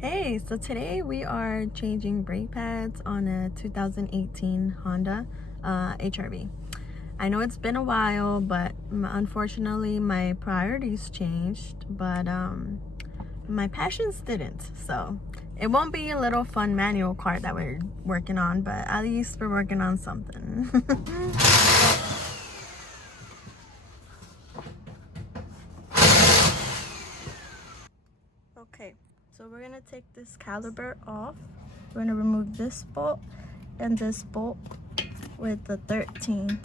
Hey, so today we are changing brake pads on a 2018 Honda HRV. I know it's been a while, but unfortunately my priorities changed, but my passions didn't. So it won't be a little fun manual car that we're working on, but at least we're working on something. Okay, so we're gonna take this caliper off. We're gonna remove this bolt and this bolt with the 13.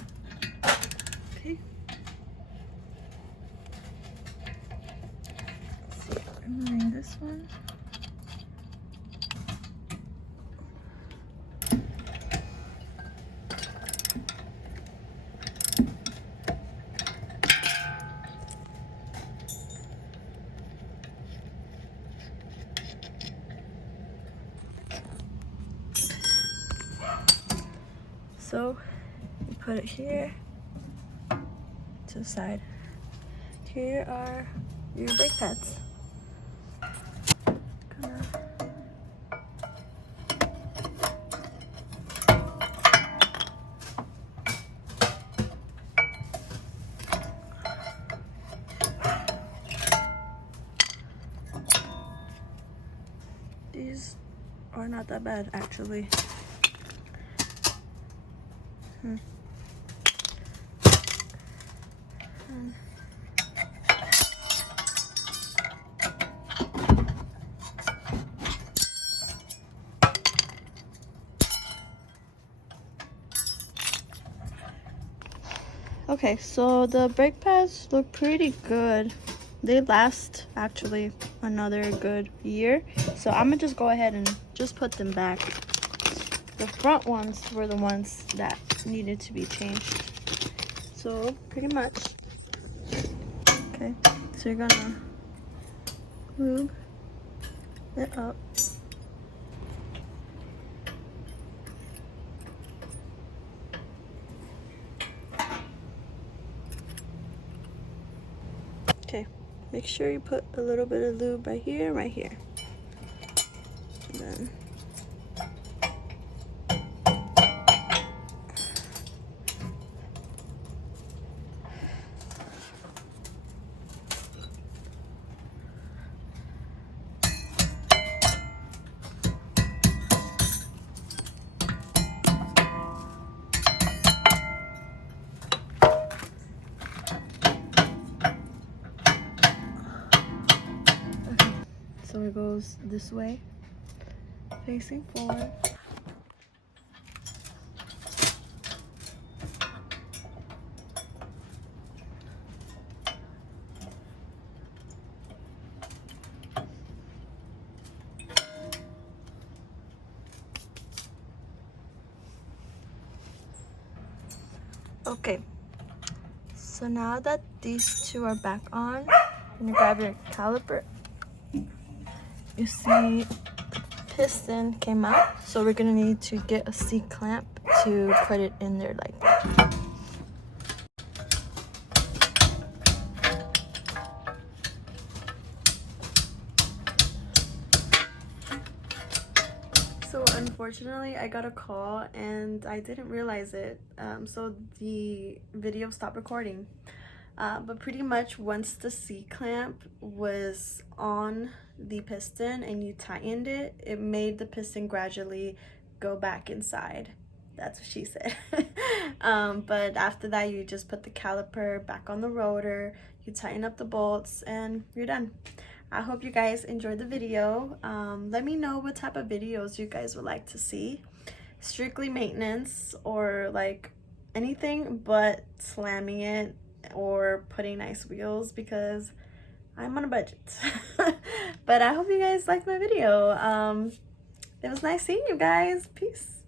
Okay. Let's see, removing this one. So you put it here to the side. Here are your brake pads. These are not that bad actually. Okay, so the brake pads look pretty good. They last actually another good year. So I'm gonna just go ahead and just put them back. The front ones were the ones that needed to be changed. So pretty much. Okay, so you're gonna lube it up. Okay, make sure you put a little bit of lube right here, right here. And then so it goes this way, facing forward. Okay, so now that these two are back on, I'm gonna grab your caliper. You see the piston came out, so we're gonna need to get a C-clamp to put it in there like that. So unfortunately I got a call and I didn't realize it, so the video stopped recording. But pretty much once the C-clamp was on the piston and you tightened it, it made the piston gradually go back inside. That's what she said. But after that, you just put the caliper back on the rotor, you tighten up the bolts, and you're done. I hope you guys enjoyed the video. Let me know what type of videos you guys would like to see. Strictly maintenance or like anything but slamming it or putting nice wheels, because I'm on a budget. But I hope you guys liked my video. It was nice seeing you guys. Peace.